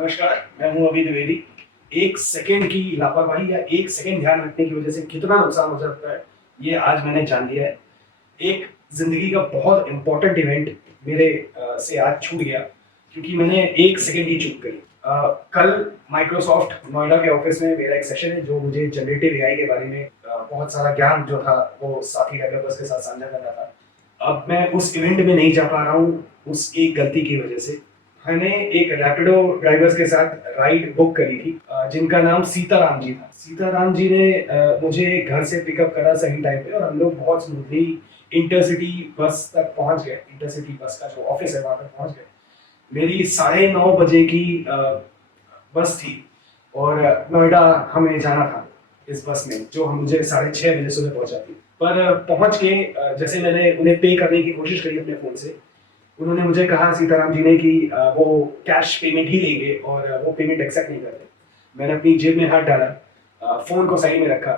नमस्कार, मैं हूँ अभी द्विवेदी। एक सेकंड की लापरवाही या एक सेकंड ध्यान रखने की वजह से कितना नुकसान हो सकता है, ये आज मैंने जान लिया है। एक ज़िंदगी का बहुत इम्पोर्टेंट इवेंट मेरे से आज छूट गया क्योंकि मैंने एक सेकंड की चूक करी। कल माइक्रोसॉफ्ट नोएडा के ऑफिस में मेरा एक सेशन है जो मुझे जनरेटिव एआई के बारे में बहुत सारा ज्ञान जो था वो साथी डेवलपर्स के साथ साझा करना था। अब मैं उस इवेंट में नहीं जा पा रहा हूँ उस एक गलती की वजह से। मैंने एक रैपिडो ड्राइवर्स के साथ राइड बुक करी थी जिनका नाम सीताराम जी था। सीताराम जी ने मुझे घर से पिकअप करा सही टाइम पे और हम लोग बहुत स्मूथली इंटरसिटी बस तक पहुंच गए। इंटरसिटी बस का जो ऑफिस है वहां तक पहुंच गए। मेरी 9:30 बजे की बस थी और नोएडा हमें जाना था इस बस में जो हम मुझे 6:30 बजे सुबह पहुंचाती। पर पहुंच के जैसे मैंने उन्हें पे करने की कोशिश करी अपने फ़ोन से, उन्होंने मुझे कहा सीताराम जी ने कि वो कैश पेमेंट ही लेंगे और वो पेमेंट एक्सेप्ट नहीं करते। मैंने अपनी जेब में हाथ डाला, फ़ोन को साइड में रखा,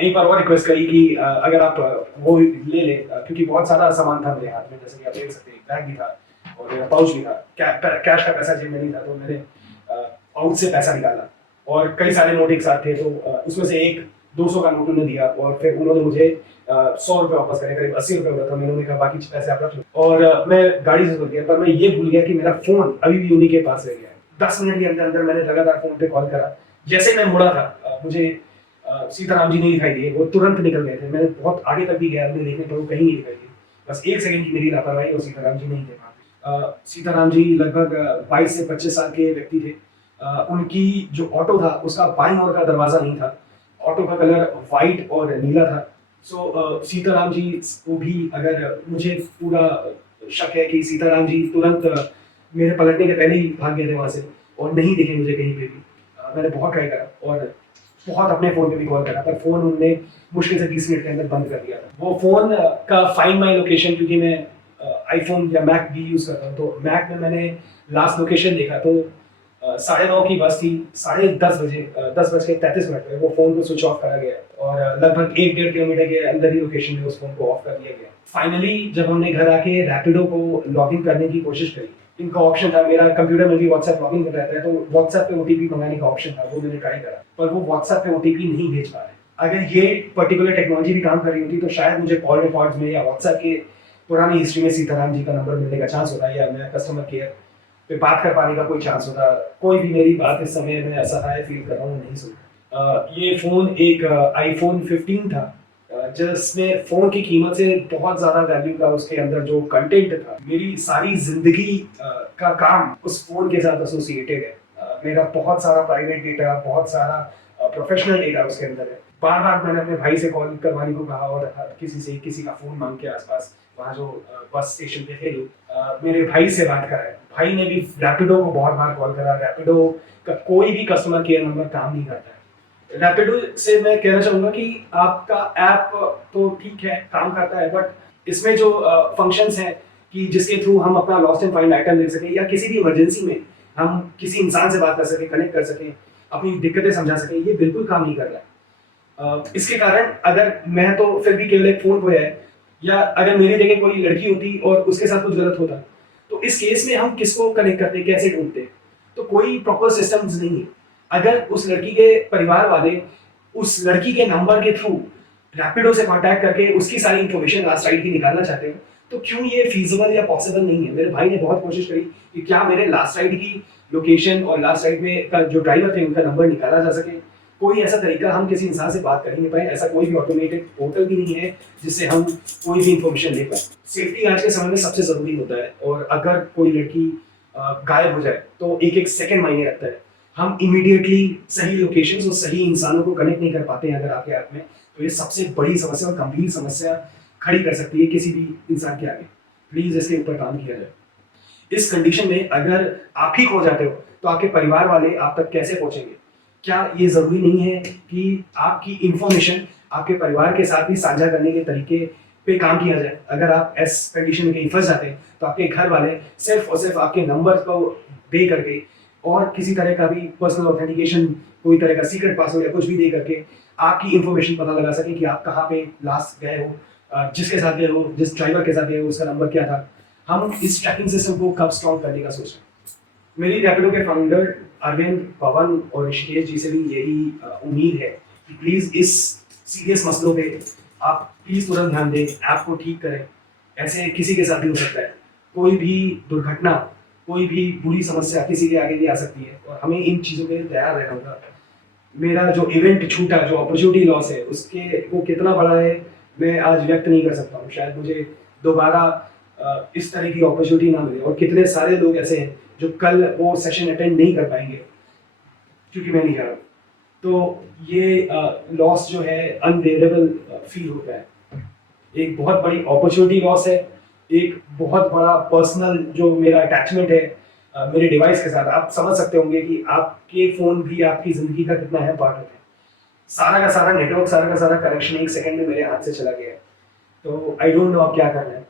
एक बार और रिक्वेस्ट करी कि अगर आप वो ले लें, क्योंकि बहुत सारा सामान था मेरे हाथ में, जैसे कि आप देख सकते हैं बैग भी था और मेरा पाउच भी था। कैश का पैसा जेब में नहीं था तो मैंने पाउच से पैसा निकाला और कई सारे नोट एक साथ थे तो उसमें से एक 200 का नोट उन्होंने दिया और फिर उन्होंने मुझे 100 रुपये वापस करे, करीब 80 रुपये हो रहा था। मैंने उन्हें कहा बाकी पैसे आप रख लो और मैं गाड़ी से उतर गया। पर मैं ये भूल गया कि मेरा फोन अभी भी उन्हीं के पास रह गया है। 10 मिनट के अंदर अंदर मैंने लगातार फोन पे कॉल करा। जैसे मैं मुड़ा था मुझे सीताराम जी नहीं दिखाई दिए, वो तुरंत निकल गए थे। मैंने बहुत आगे तक भी गया अपने देखने पर, वो कहीं नहीं दिखाई दिए। बस एक सेकंड की मेरी लापरवाही और सीताराम जी नहीं थे वहाँ पे। सीताराम जी लगभग 22 से 25 साल के व्यक्ति थे। उनकी जो ऑटो था उसका बाईं ओर का दरवाजा नहीं था। ऑटो का कलर वाइट और नीला था। सीताराम जी को भी अगर मुझे पूरा शक है कि सीताराम जी तुरंत मेरे पलटने के पहले ही भाग गए थे वहां से और नहीं दिखे मुझे कहीं पे भी। मैंने बहुत ट्राई करा और बहुत अपने फ़ोन पे भी कॉल करा पर फ़ोन उन्होंने मुश्किल से 20 मिनट के अंदर बंद कर दिया था। वो फ़ोन का फाइंड माई लोकेशन, क्योंकि मैं आईफ़ोन या मैक भी यूज़ करता हूँ, तो मैक में मैंने लास्ट लोकेशन देखा तो 9:30 की बस थी। 10:30 बजे 10:33 पे वो फ़ोन को स्विच ऑफ करा गया और लगभग 1-1.5 किलोमीटर के अंदर ही लोकेशन में उस फ़ोन को ऑफ कर दिया गया। फाइनली जब हमने घर आके रैपिडो को लॉगिन करने की कोशिश करी, इनका ऑप्शन था, मेरा कंप्यूटर में भी व्हाट्सएप लॉगिन रहता है तो व्हाट्सएप पे ओटीपी मंगाने का ऑप्शन था, वो मैंने ट्राई करा पर वो व्हाट्सएप पे ओटीपी नहीं भेज पा रहे। अगर ये पर्टिकुलर टेक्नोलॉजी भी काम कर रही होती तो शायद मुझे कॉल रिकॉर्ड्स में या व्हाट्सएप के पुरानी हिस्ट्री में सीताराम जी का नंबर मिलने का चांस होता या मैं कस्टमर केयर पे बात कर पाने का कोई चांस होता। कोई भी मेरी बात इस समय में असहाय फील कर रहा हूँ नहीं सुनता। ये फ़ोन एक आईफोन 15 था जिसमें फ़ोन की कीमत से बहुत ज़्यादा वैल्यू का उसके अंदर जो कंटेंट था। मेरी सारी ज़िंदगी का काम उस फ़ोन के साथ एसोसिएटेड है। मेरा बहुत सारा प्राइवेट डेटा, बहुत सारा प्रोफेशनल डेटा उसके अंदर है। बार-बार मैंने अपने भाई से कॉल करवाने को कहा और किसी का फ़ोन माँग के आस-पास वहाँ जो बस स्टेशन पे थे लोग, मेरे भाई से बात कराया। भाई ने भी रैपिडो को बहुत बार कॉल करा। रैपिडो का कोई भी कस्टमर केयर नंबर काम नहीं करता है। रैपिडो से मैं कहना चाहूँगा कि आपका ऐप तो ठीक है, काम करता है, बट इसमें जो फंक्शंस हैं कि जिसके थ्रू हम अपना लॉस्ट एंड फाइंड आइटम देख सकें या किसी भी इमरजेंसी में हम किसी इंसान से बात कर सकें, कनेक्ट कर सकें, अपनी दिक्कतें समझा सकें, ये बिल्कुल काम नहीं कर रहा है। इसके कारण अगर मैं तो फिर भी केवल एक फ़ोन खोया है, या अगर मेरी जगह कोई लड़की होती और उसके साथ कुछ गलत होता, तो इस केस में हम किसको कनेक्ट करते, कैसे ढूँढते? तो कोई प्रॉपर सिस्टम्स नहीं है। अगर उस लड़की के परिवार वाले उस लड़की के नंबर के थ्रू रैपिडो से कॉन्टैक्ट करके उसकी सारी इन्फॉर्मेशन लास्ट राइड की निकालना चाहते हैं, तो क्यों ये फीजिबल या पॉसिबल नहीं है? मेरे भाई ने बहुत कोशिश करी कि क्या मेरे लास्ट राइड की लोकेशन और लास्ट राइड में का जो ड्राइवर थे उनका नंबर निकाला जा सके। कोई ऐसा तरीका हम किसी इंसान से बात कर ही नहीं पाए, ऐसा कोई भी ऑटोमेटेड पोर्टल भी नहीं है जिससे हम कोई भी इंफॉर्मेशन ले पाए। सेफ्टी आज के समय में सबसे ज़रूरी होता है और अगर कोई लड़की गायब हो जाए तो एक-एक सेकंड मायने रखता है। हम इमीडिएटली सही लोकेशंस और सही इंसानों को कनेक्ट नहीं कर पाते हैं अगर आपके ऐप में, तो ये सबसे बड़ी समस्या और गंभीर समस्या खड़ी कर सकती है किसी भी इंसान के आगे। प्लीज़ इसके ऊपर काम किया जाए। इस कंडीशन में अगर आप ही खो जाते हो तो आपके परिवार वाले आप तक कैसे पहुंचेंगे? क्या ये ज़रूरी नहीं है कि आपकी इन्फॉर्मेशन आपके परिवार के साथ भी साझा करने के तरीके पे काम किया जाए? अगर आप इस कंडीशन में कहीं फंस जाते हैं तो आपके घर वाले सिर्फ और सिर्फ आपके नंबर को दे करके और किसी तरह का भी पर्सनल ऑथेंटिकेशन, कोई तरह का सीक्रेट पासवर्ड या कुछ भी दे करके आपकी इन्फॉर्मेशन पता लगा सके कि आप कहाँ पे लास्ट गए हो, जिसके साथ गए हो, जिस ड्राइवर के साथ गए हो उसका नंबर क्या था। हम इस ट्रैकिंग सिस्टम को कब स्ट्रॉन्ग करने का सोच रहे हैं? मेरी रैपिडो के फाउंडर अरविंद, पवन और ऋषिकेश जी से भी यही उम्मीद है कि प्लीज़ इस सीरियस मसलों पे आप प्लीज़ तुरंत ध्यान दें, ऐप को ठीक करें। ऐसे किसी के साथ भी हो सकता है, कोई भी दुर्घटना, कोई भी बुरी समस्या किसी के आगे भी आ सकती है और हमें इन चीज़ों के लिए तैयार रहना होगा। मेरा जो इवेंट छूटा, जो अपॉर्चुनिटी लॉस है, उसके वो कितना बड़ा है मैं आज व्यक्त नहीं कर सकता हूँ। शायद मुझे दोबारा इस तरह की अपॉर्चुनिटी ना मिले और कितने सारे लोग ऐसे हैं जो कल वो सेशन अटेंड नहीं कर पाएंगे क्योंकि मैं नहीं जा रहा। तो ये लॉस जो है अनबेरेबल फील होता है। एक बहुत बड़ी अपॉर्चुनिटी लॉस है, एक बहुत बड़ा पर्सनल जो मेरा अटैचमेंट है मेरे डिवाइस के साथ। आप समझ सकते होंगे कि आपके फ़ोन भी आपकी ज़िंदगी का कितना है पार्ट होता है। सारा का सारा नेटवर्क, सारा का सारा कनेक्शन एक सेकंड में मेरे हाथ से चला गया है। तो आई डोंट नो अब क्या करना है।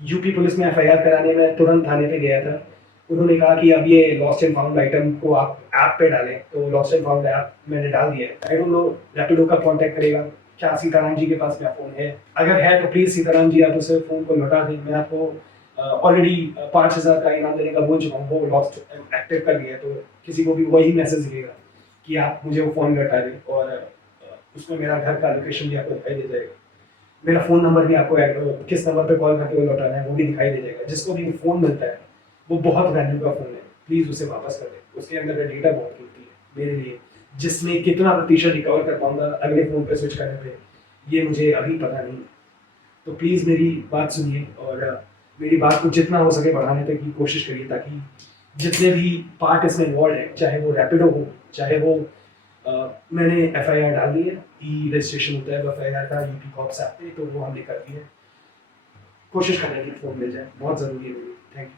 यूपी पुलिस में एफआईआर कराने में तुरंत थाने पे गया था। उन्होंने कहा कि अब ये लॉस्ट एंड फाउंड आइटम को आप ऐप पे डालें, तो लॉस्ट एंड फाउंड ऐप मैंने डाल दिया है। आई डोंट नो रैपिडो का कॉन्टैक्ट करेगा, क्या सीताराम जी के पास मेरा फ़ोन है? अगर है तो प्लीज़ सीताराम जी आप उसे फ़ोन को लौटा दें। मैं आपको ऑलरेडी 5,000 का इनाम देने का बोल चुका हूँ, वो लॉस्ट एक्टिव कर दिया है, तो किसी को भी वही मैसेज मिलेगा कि आप मुझे वो फ़ोन लौटा दें और उसमें मेरा घर का लोकेशन भी आपको दिखाई दे जाएगा। मेरा फ़ोन नंबर भी आपको किस नंबर पे कॉल करके वो लौटाना है वो भी दिखाई दे जाएगा। जिसको भी फ़ोन मिलता है वो बहुत वैल्यू का फ़ोन है, प्लीज़ उसे वापस कर दें। उसके अंदर का डेटा बहुत कीमती है मेरे लिए, जिसमें कितना प्रतिशत रिकवर कर पाऊंगा अगले फ़ोन पे स्विच करने पे ये मुझे अभी पता नहीं। तो प्लीज़ मेरी बात सुनिए और मेरी बात को जितना हो सके बढ़ाने तक की कोशिश करिए, ताकि जितने भी पार्ट इसमें इन्वॉल्व है, चाहे वो रैपिडो हो, चाहे वो मैंने एफआईआर डाल दी है, ई रजिस्ट्रेशन होता है एफआईआर का यूपी कॉप्स ऐप पे, तो वो हमने कर दी है। कोशिश करने की फ़ोन मिल जाए, बहुत ज़रूरी है।